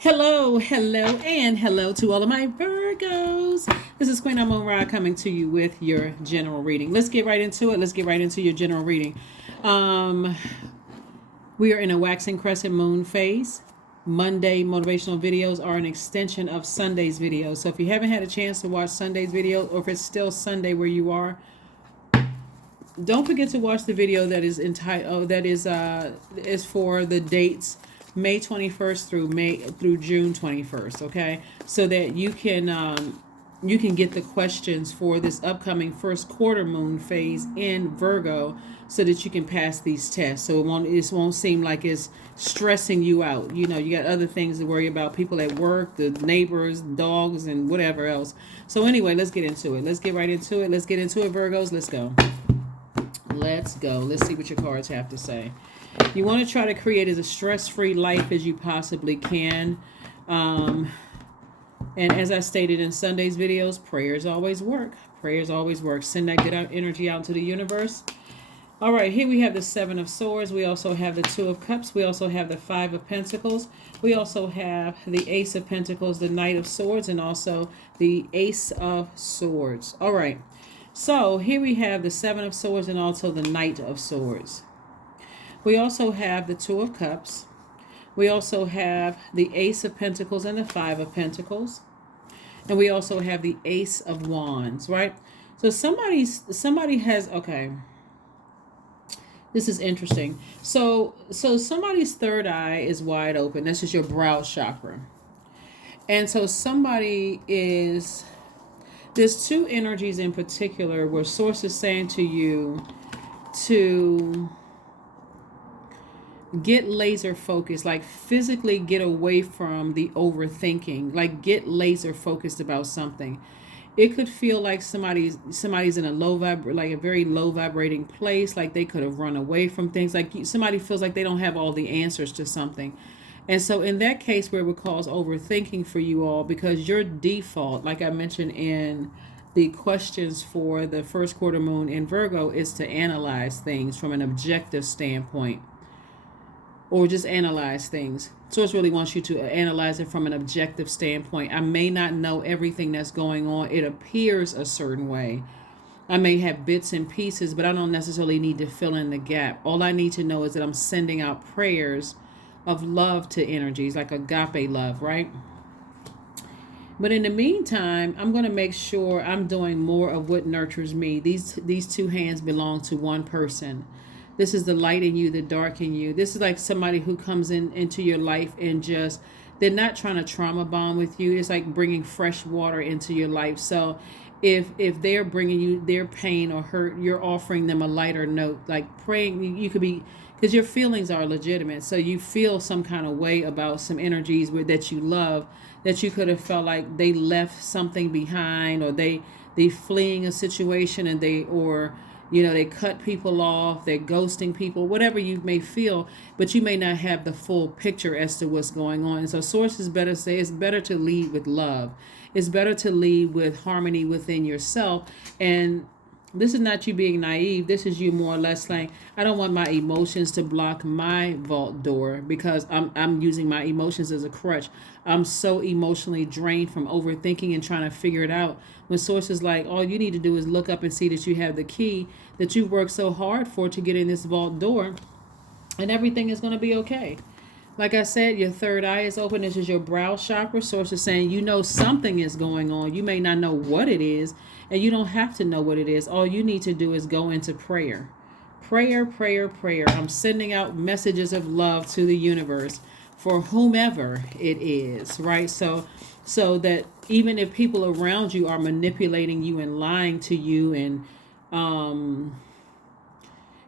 Hello, hello, and hello to all of my Virgos. This is Queen Amun Ra coming to you with your general reading. Let's get right into it. Let's get right into your general reading. We are in a waxing crescent moon phase. Monday motivational videos are an extension of Sunday's videos. So if you haven't had a chance to watch Sunday's video, or if it's still Sunday where you are, don't forget to watch the video that is entitled is for the dates May 21st through June 21st, okay? So that you can get the questions for this upcoming first quarter moon phase in Virgo, so that you can pass these tests. So it won't seem like it's stressing you out. You know, you got other things to worry about, people at work, the neighbors, dogs, and whatever else. So anyway, let's get into it. Let's get right into it. Let's get into it, Virgos. Let's go. Let's go. Let's see what your cards have to say. You want to try to create as a stress-free life as you possibly can. And as I stated in Sunday's videos, prayers always work. Prayers always work. Send that good energy out to the universe. All right, here we have the Seven of Swords. We also have the Two of Cups. We also have the Five of Pentacles. We also have the Ace of Pentacles, the Knight of Swords, and also the Ace of Swords. All right, so here we have the Seven of Swords and also the Knight of Swords. We also have the Two of Cups. We also have the Ace of Pentacles and the Five of Pentacles. And we also have the Ace of Wands, right? So somebody has, okay, this is interesting. So somebody's third eye is wide open. This is your brow chakra. And so there's two energies in particular where Source is saying to you to get laser focused, like physically get away from the overthinking, like get laser focused about something. It could feel like somebody's in a like a very low vibrating place, like they could have run away from things, like somebody feels like they don't have all the answers to something. And so in that case, where it would cause overthinking for you all, because your default, like I mentioned in the questions for the first quarter moon in Virgo, is to analyze things from an objective standpoint, or just analyze things. Source really wants you to analyze it from an objective standpoint. I may not know everything that's going on. It appears a certain way. I may have bits and pieces, but I don't necessarily need to fill in the gap. All I need to know is that I'm sending out prayers of love to energies, like agape love, right? But in the meantime, I'm going to make sure I'm doing more of what nurtures me. These two hands belong to one person. This is the light in you, the dark in you. This is like somebody who comes into your life and just, they're not trying to trauma bond with you. It's like bringing fresh water into your life. So if they're bringing you their pain or hurt, you're offering them a lighter note, like praying. You could be, because your feelings are legitimate. So you feel some kind of way about some energies that you love, that you could have felt like they left something behind, or they fleeing a situation, and they cut people off, they're ghosting people, whatever you may feel, but you may not have the full picture as to what's going on. And so Source is better say it's better to lead with love. It's better to lead with harmony within yourself. And this is not you being naive. This is you more or less saying, I don't want my emotions to block my vault door, because I'm using my emotions as a crutch. I'm so emotionally drained from overthinking and trying to figure it out. When Source is like, all you need to do is look up and see that you have the key that you worked so hard for to get in this vault door, and everything is going to be okay. Like I said, your third eye is open. This is your brow chakra. Source is saying, you know something is going on. You may not know what it is, and you don't have to know what it is. All you need to do is go into prayer. Prayer, prayer, prayer. I'm sending out messages of love to the universe for whomever it is, right? So that even if people around you are manipulating you and lying to you and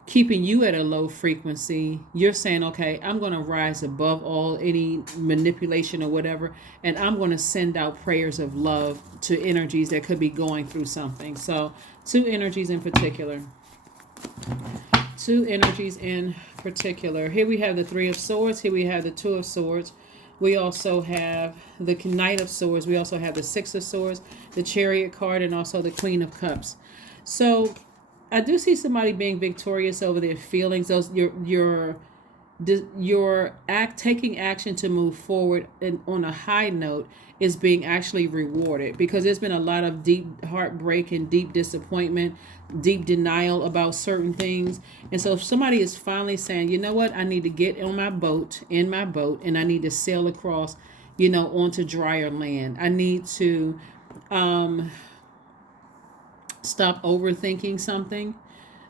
keeping you at a low frequency, you're saying, okay, I'm going to rise above all any manipulation or whatever, and I'm going to send out prayers of love to energies that could be going through something. So two energies in particular. Here we have the Three of Swords. Here we have the Two of Swords. We also have the Knight of Swords. We also have the Six of Swords, the Chariot card, and also the Queen of Cups. So I do see somebody being victorious over their feelings. Those your your taking action to move forward and on a high note is being actually rewarded, because there's been a lot of deep heartbreak and deep disappointment, deep denial about certain things. And so if somebody is finally saying, you know what, I need to get on my boat, and I need to sail across, onto drier land. I need to stop overthinking something,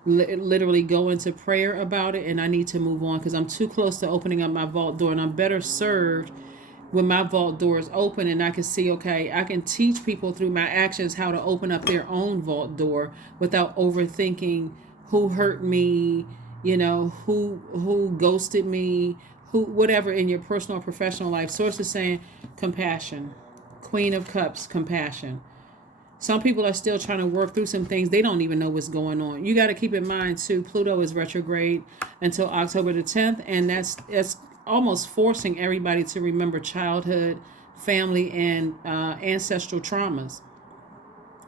literally go into prayer about it, and I need to move on because I'm too close to opening up my vault door, and I'm better served when my vault door is open and I can see, okay, I can teach people through my actions how to open up their own vault door without overthinking who hurt me, who ghosted me, who, whatever, in your personal or professional life. Source is saying compassion. Queen of Cups, compassion. Some people are still trying to work through some things. They don't even know what's going on. You got to keep in mind, too, Pluto is retrograde until October the 10th. And that's almost forcing everybody to remember childhood, family, and ancestral traumas.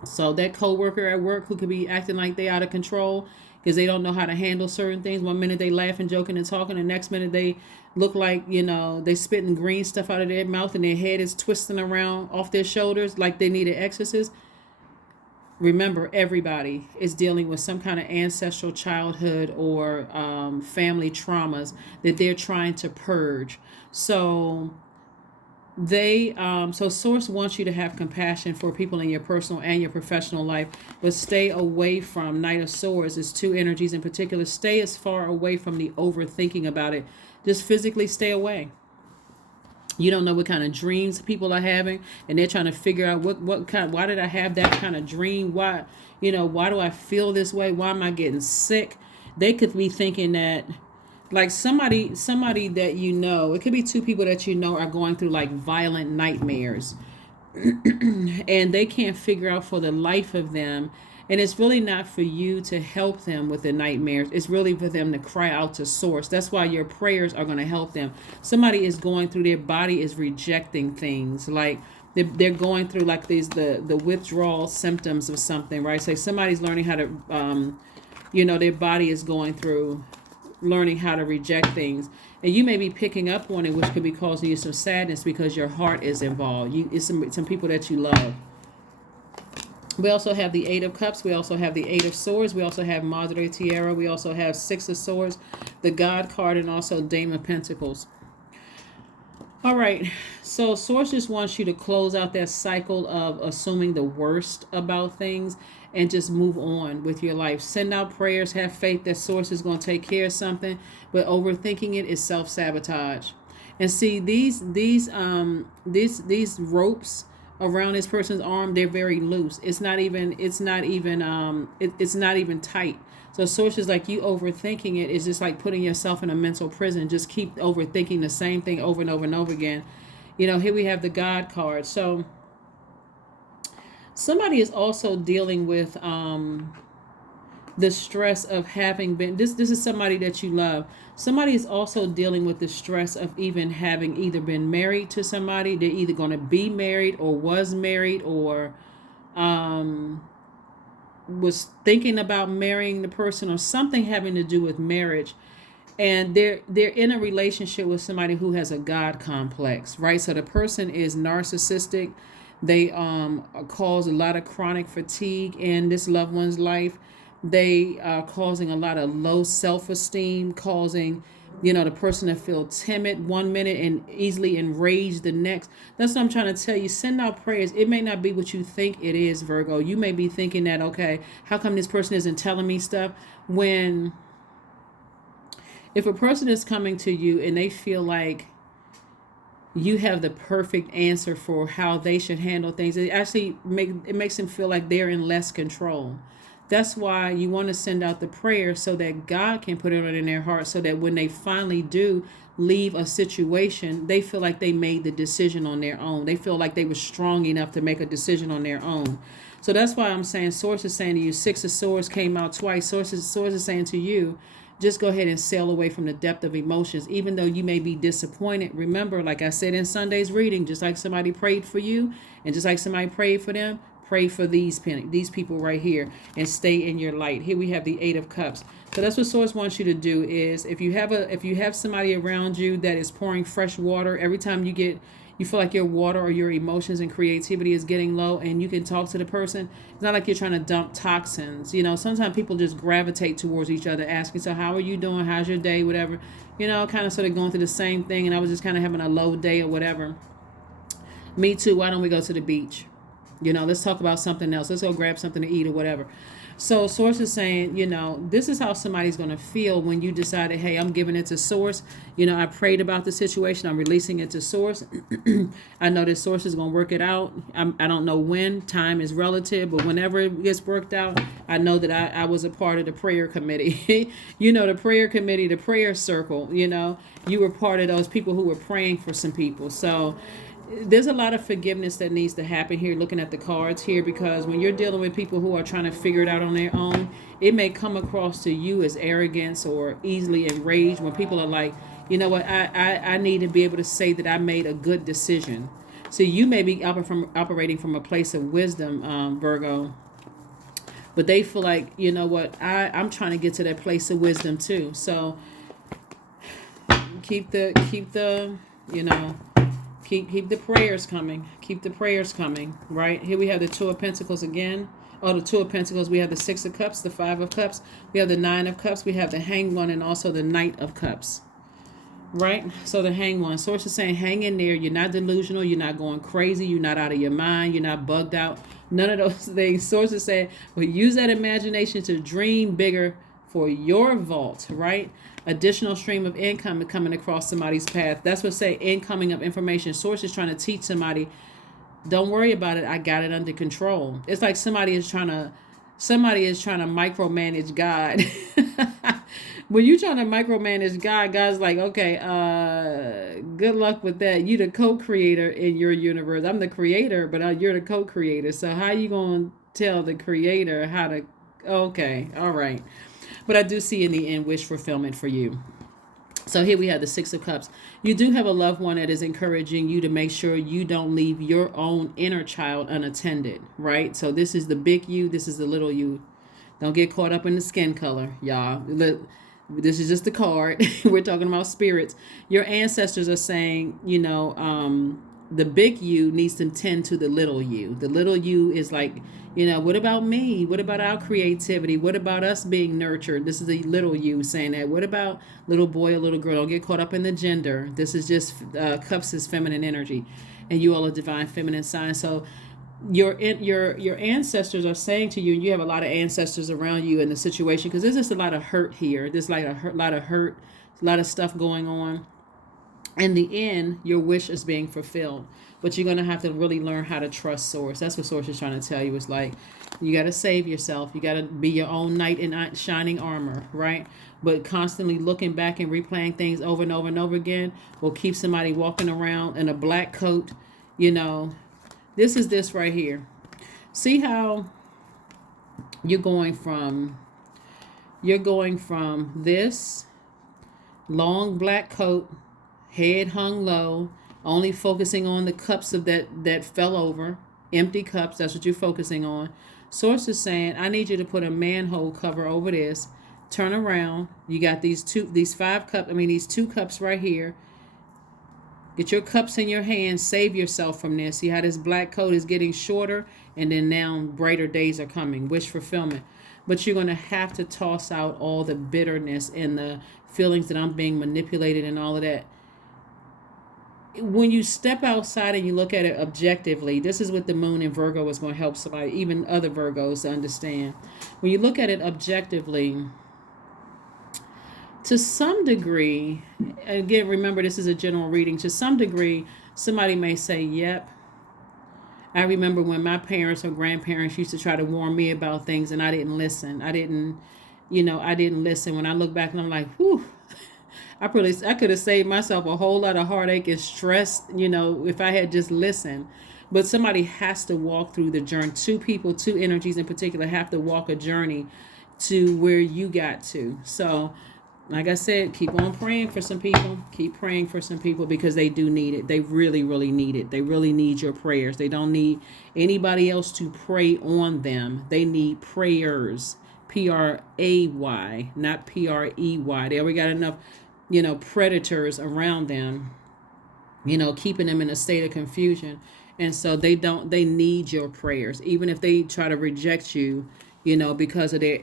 So that coworker at work who could be acting like they out of control because they don't know how to handle certain things. One minute they laughing, joking, and talking. The next minute they look like, they spitting green stuff out of their mouth and their head is twisting around off their shoulders like they need an exorcist. Remember, everybody is dealing with some kind of ancestral childhood or family traumas that they're trying to purge. So so Source wants you to have compassion for people in your personal and your professional life, but stay away from Knight of Swords. It's two energies in particular. Stay as far away from the overthinking about it. Just physically stay away. You don't know what kind of dreams people are having, and they're trying to figure out why did I have that kind of dream? Why do I feel this way? Why am I getting sick? They could be thinking that, like, somebody that it could be two people that are going through like violent nightmares and they can't figure out for the life of them. And it's really not for you to help them with the nightmares. It's really for them to cry out to Source. That's why your prayers are going to help them. Somebody is going through, their body is rejecting things. Like they're going through like the withdrawal symptoms of something, right? So somebody's learning how to, their body is going through learning how to reject things. And you may be picking up on it, which could be causing you some sadness because your heart is involved. It's some people that you love. We also have the Eight of Cups. We also have the Eight of Swords. We also have Madre Tierra. We also have Six of Swords, the God card, and also Dame of Pentacles. All right. So Source just wants you to close out that cycle of assuming the worst about things and just move on with your life. Send out prayers. Have faith that Source is going to take care of something. But overthinking it is self-sabotage. And see, these ropes around this person's arm, they're very loose. It's not even tight. So Source is like, you overthinking it is just like putting yourself in a mental prison. Just keep overthinking the same thing over and over and over again. Here we have the God card. So somebody is also dealing with the stress of having been, this is somebody that you love. Somebody is also dealing with the stress of even having either been married to somebody. They're either going to be married or was married or was thinking about marrying the person or something having to do with marriage. And they're in a relationship with somebody who has a God complex, right? So the person is narcissistic. They cause a lot of chronic fatigue in this loved one's life. They are causing a lot of low self-esteem, causing, the person to feel timid one minute and easily enraged the next. That's what I'm trying to tell you. Send out prayers. It may not be what you think it is, Virgo. You may be thinking that, okay, how come this person isn't telling me stuff? If a person is coming to you and they feel like you have the perfect answer for how they should handle things, it actually makes them feel like they're in less control. That's why you want to send out the prayer so that God can put it in their heart, so that when they finally do leave a situation, they feel like they made the decision on their own. They feel like they were strong enough to make a decision on their own. So that's why I'm saying, Source is saying to you, Six of Swords came out twice. Source is saying to you, just go ahead and sail away from the depth of emotions, even though you may be disappointed. Remember, like I said in Sunday's reading, just like somebody prayed for you and just like somebody prayed for them, pray for these people right here and stay in your light. Here we have the 8 of Cups. So that's what Source wants you to do is if you have somebody around you that is pouring fresh water every time you feel like your water or your emotions and creativity is getting low and you can talk to the person. It's not like you're trying to dump toxins. Sometimes people just gravitate towards each other asking, so how are you doing? How's your day? Whatever. Kind of sort of going through the same thing. And I was just kind of having a low day or whatever. Me too. Why don't we go to the beach? Let's talk about something else. Let's go grab something to eat or whatever. So Source is saying, this is how somebody's going to feel when you decided, hey, I'm giving it to Source. I prayed about the situation. I'm releasing it to Source. I know that Source is going to work it out. I don't know when. Time is relative, but whenever it gets worked out, I know that I was a part of the prayer committee. The prayer committee, the prayer circle, you were part of those people who were praying for some people. So there's a lot of forgiveness that needs to happen here, looking at the cards here, because when you're dealing with people who are trying to figure it out on their own, it may come across to you as arrogance or easily enraged when people are like, you know what, I need to be able to say that I made a good decision. So you may be operating from a place of wisdom, Virgo, but they feel like, you know what, I'm trying to get to that place of wisdom too. So keep the Keep the prayers coming. Keep the prayers coming, right? Here we have the 2 of Pentacles again. Oh, the 2 of Pentacles. We have the 6 of Cups, the 5 of Cups. We have the 9 of Cups. We have the Hanged One and also the Knight of Cups, right? So the Hanged One. Source is saying hang in there. You're not delusional. You're not going crazy. You're not out of your mind. You're not bugged out. None of those things. Source is saying, well, use that imagination to dream bigger for your vault, right? Additional stream of income coming across somebody's path. That's what say incoming of information. Source is trying to teach somebody, don't worry about it. I got it under control. It's like somebody is trying to micromanage God. When you're trying to micromanage God, God's like, okay, good luck with that. You the co-creator in your universe. I'm the creator, but you're the co-creator. So how you going to tell the creator how to, okay, all right. But I do see in the end wish fulfillment for you. So here we have the 6 of Cups. You do have a loved one that is encouraging you to make sure you don't leave your own inner child unattended, right? So this is the big you. This is the little you. Don't get caught up in the skin color, y'all. This is just a card. We're talking about spirits. Your ancestors are saying, the big you needs to tend to the little you. The little you is like, what about me? What about our creativity? What about us being nurtured? This is the little you saying that. What about little boy or little girl? Don't get caught up in the gender. This is just Cups is feminine energy, and you all are divine feminine signs. So your ancestors are saying to you, and you have a lot of ancestors around you in the situation, because there's just a lot of hurt here. There's like a lot of hurt, a lot of stuff going on. In the end, your wish is being fulfilled, but you're going to have to really learn how to trust Source. That's what Source is trying to tell you. It's like, you got to save yourself. You got to be your own knight in shining armor, right? But constantly looking back and replaying things over and over and over again will keep somebody walking around in a black coat. This is this right here. See how you're going from this long black coat, head hung low, only focusing on the cups of that fell over, empty cups. That's what you're focusing on. Source is saying, I need you to put a manhole cover over this. Turn around. You got these 2 cups right here. Get your cups in your hands. Save yourself from this. See how this black coat is getting shorter, and then now brighter days are coming. Wish fulfillment. But you're going to have to toss out all the bitterness and the feelings that I'm being manipulated and all of that. When you step outside and you look at it objectively, this is what the moon in Virgo is going to help somebody, even other Virgos, to understand. When you look at it objectively, to some degree, again, remember this is a general reading, to some degree, somebody may say, yep, I remember when my parents or grandparents used to try to warn me about things and I didn't listen. I didn't listen. When I look back and I'm like, whew, I could have saved myself a whole lot of heartache and stress, if I had just listened. But somebody has to walk through the journey. 2 people, 2 energies in particular have to walk a journey to where you got to. So Like I said, keep on praying for some people. Keep praying for some people because they do need it. They really, really need it. They really need your prayers. They don't need anybody else to pray on them. They need prayers. Pray, not Prey. They already got enough, predators around them, keeping them in a state of confusion. And so they need your prayers. Even if they try to reject you, because of their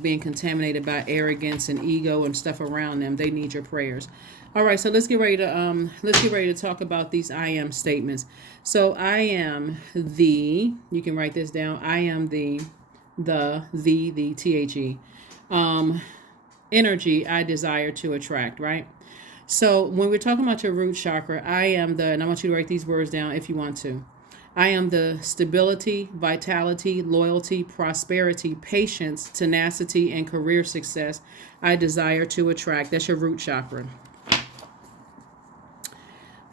being contaminated by arrogance and ego and stuff around them, they need your prayers. All right, so let's get ready to talk about these I am statements. So I am the, you can write this down. I am the THE energy I desire to attract, right? So when we're talking about your root chakra, I am the, and I want you to write these words down if you want to. I am the stability, vitality, loyalty, prosperity, patience, tenacity, and career success I desire to attract. That's your root chakra.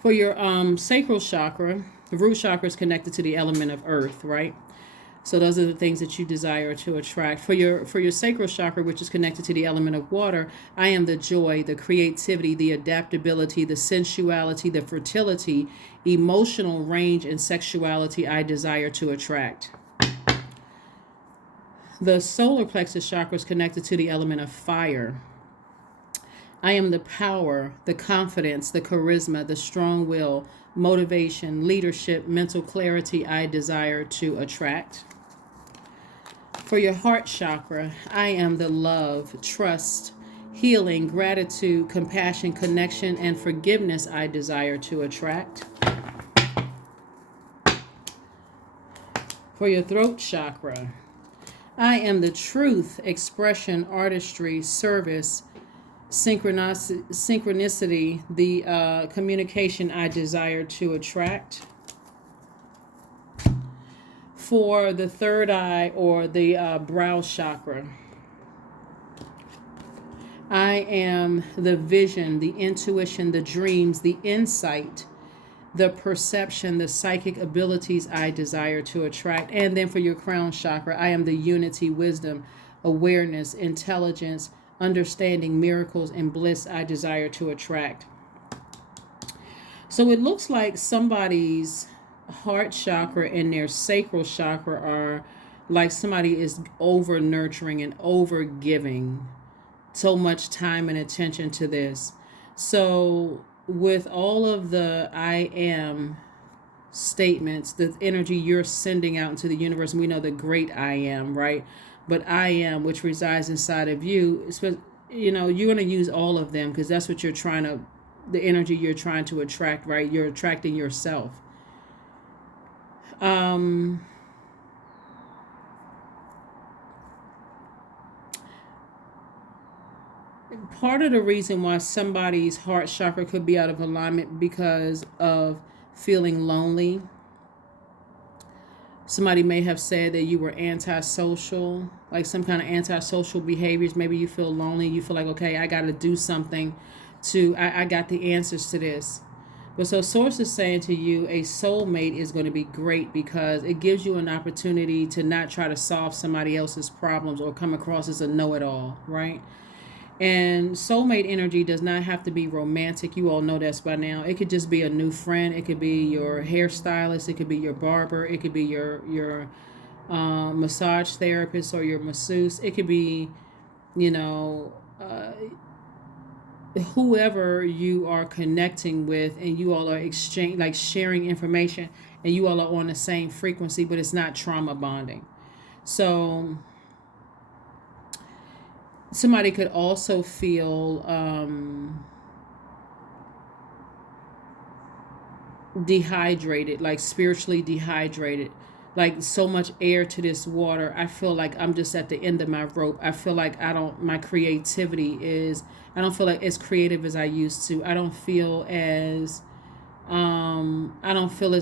For your sacral chakra, the root chakra is connected to the element of earth, right? So those are the things that you desire to attract. For your sacral chakra, which is connected to the element of water, I am the joy, the creativity, the adaptability, the sensuality, the fertility, emotional range, and sexuality I desire to attract. The solar plexus chakra is connected to the element of fire. I am the power, the confidence, the charisma, the strong will, motivation, leadership, mental clarity I desire to attract. For your heart chakra, I am the love, trust, healing, gratitude, compassion, connection, and forgiveness I desire to attract. For your throat chakra, I am the truth, expression, artistry, service, synchronicity, the communication I desire to attract. For the third eye or the brow chakra, I am the vision, the intuition, the dreams, the insight, the perception, the psychic abilities I desire to attract. And then for your crown chakra, I am the unity, wisdom, awareness, intelligence, understanding, miracles, and bliss I desire to attract. So it looks like somebody's heart chakra and their sacral chakra are like somebody is over nurturing and over giving so much time and attention to this. So with all of the I am statements, the energy you're sending out into the universe, and we know the great I am, right? But I am, which resides inside of you, you're going to use all of them because that's what you're trying to, the energy you're trying to attract, right? You're attracting yourself. Part of the reason why somebody's heart chakra could be out of alignment because of feeling lonely. Somebody may have said that you were antisocial, like some kind of antisocial behaviors. Maybe you feel lonely. You feel like, okay, I got to do something I got the answers to this. But so Source is saying to you, a soulmate is going to be great because it gives you an opportunity to not try to solve somebody else's problems or come across as a know-it-all, right? And soulmate energy does not have to be romantic. You all know this by now. It could just be a new friend. It could be your hairstylist. It could be your barber. It could be your massage therapist or your masseuse. It could be, whoever you are connecting with, and you all are sharing information, and you all are on the same frequency, but it's not trauma bonding. So somebody could also feel dehydrated, like spiritually dehydrated, like so much air to this water. I feel like I'm just at the end of my rope. I feel like my creativity is, I don't feel like as creative as I used to. I don't feel as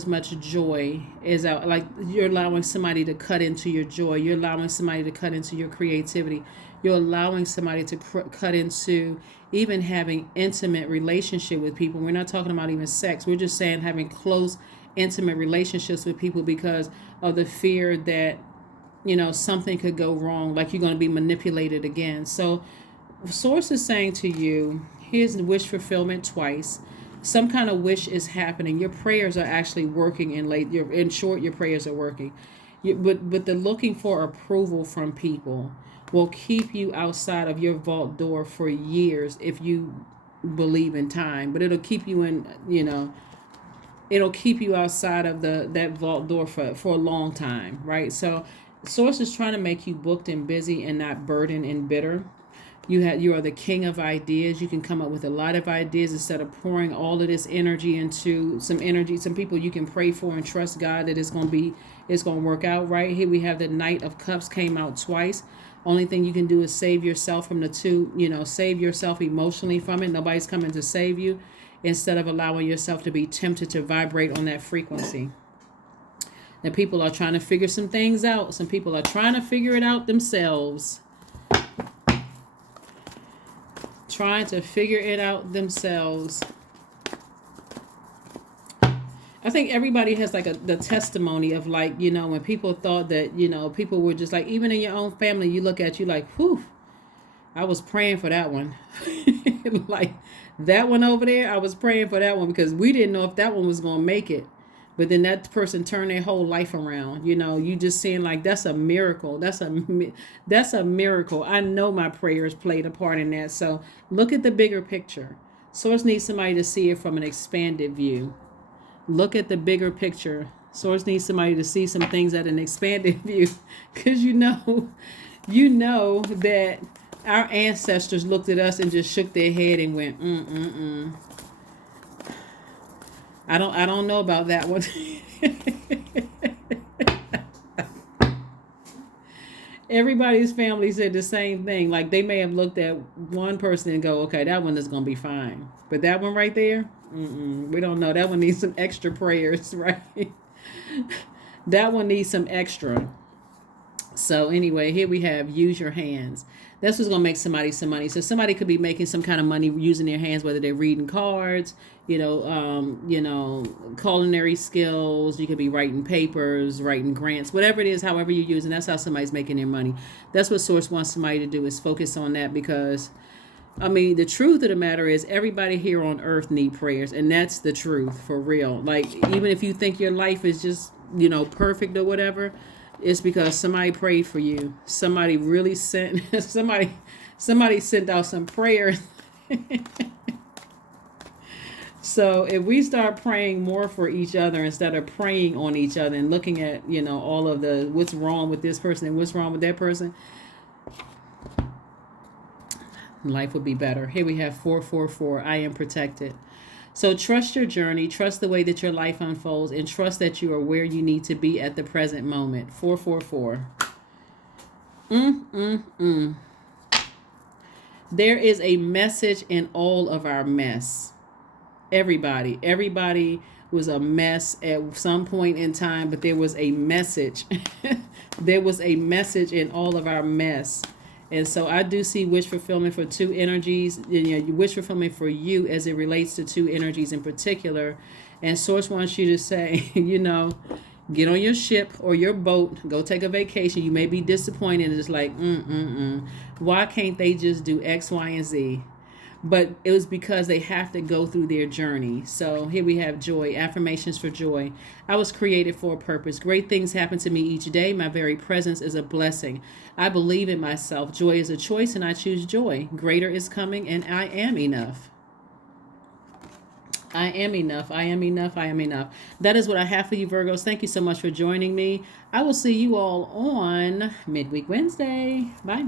much joy as you're allowing somebody to cut into your joy. You're allowing somebody to cut into your creativity. You're allowing somebody to cut into even having intimate relationship with people. We're not talking about even sex. We're just saying having close, intimate relationships with people because of the fear that, something could go wrong, like you're going to be manipulated again. So Source is saying to you, here's the wish fulfillment twice. Some kind of wish is happening. Your prayers are actually working. In short, your prayers are working. But the looking for approval from people will keep you outside of your vault door for years if you believe in time. But it'll keep you in, it'll keep you outside of that vault door for a long time, right? So source is trying to make you booked and busy and not burdened and bitter. You are the king of ideas. You can come up with a lot of ideas instead of pouring all of this energy into some people you can pray for and trust God that it's going to work out right. Here we have the Knight of Cups came out twice. Only thing you can do is save yourself from the two, save yourself emotionally from it. Nobody's coming to save you, instead of allowing yourself to be tempted to vibrate on that frequency. And people are trying to figure some things out. Some people are trying to figure it out themselves. Trying to figure it out themselves. I think everybody has like the testimony of like, when people thought that, people were just like, even in your own family, you look at you like, whew, I was praying for that one. Like that one over there, I was praying for that one because we didn't know if that one was going to make it. But then that person turned their whole life around. You just saying like, that's a miracle. That's a miracle. I know my prayers played a part in that. So look at the bigger picture. Source needs somebody to see it from an expanded view. Look at the bigger picture. Source needs somebody to see some things at an expanded view. Because you know that our ancestors looked at us and just shook their head and went, I don't know about that one. Everybody's family said the same thing. Like they may have looked at one person and go, okay, that one is going to be fine. But that one right there, we don't know. That one needs some extra prayers, right? That one needs some extra. So anyway, here we have use your hands. That's what's going to make somebody some money. So somebody could be making some kind of money using their hands, whether they're reading cards, culinary skills. You could be writing papers, writing grants, whatever it is, however you use. And that's how somebody's making their money. That's what Source wants somebody to do, is focus on that, because the truth of the matter is everybody here on earth need prayers. And that's the truth, for real. Like, even if you think your life is just, perfect or whatever, it's because somebody prayed for you. Somebody really sent, somebody sent out some prayers. So if we start praying more for each other instead of praying on each other and looking at, all of the what's wrong with this person and what's wrong with that person, life would be better. Here we have 444. I am protected. So trust your journey, trust the way that your life unfolds, and trust that you are where you need to be at the present moment. 444. There is a message in all of our mess. Everybody was a mess at some point in time, but there was a message. There was a message in all of our mess. And so I do see wish fulfillment for two energies. Wish fulfillment for you as it relates to two energies in particular. And Source wants you to say, get on your ship or your boat, go take a vacation. You may be disappointed. It's like, why can't they just do X, Y, and Z? But it was because they have to go through their journey. So here we have joy, affirmations for joy. I was created for a purpose. Great things happen to me each day. My very presence is a blessing. I believe in myself. Joy is a choice, and I choose joy. Greater is coming, and I am enough. I am enough. I am enough. I am enough. That is what I have for you, Virgos. Thank you so much for joining me. I will see you all on Midweek Wednesday. Bye.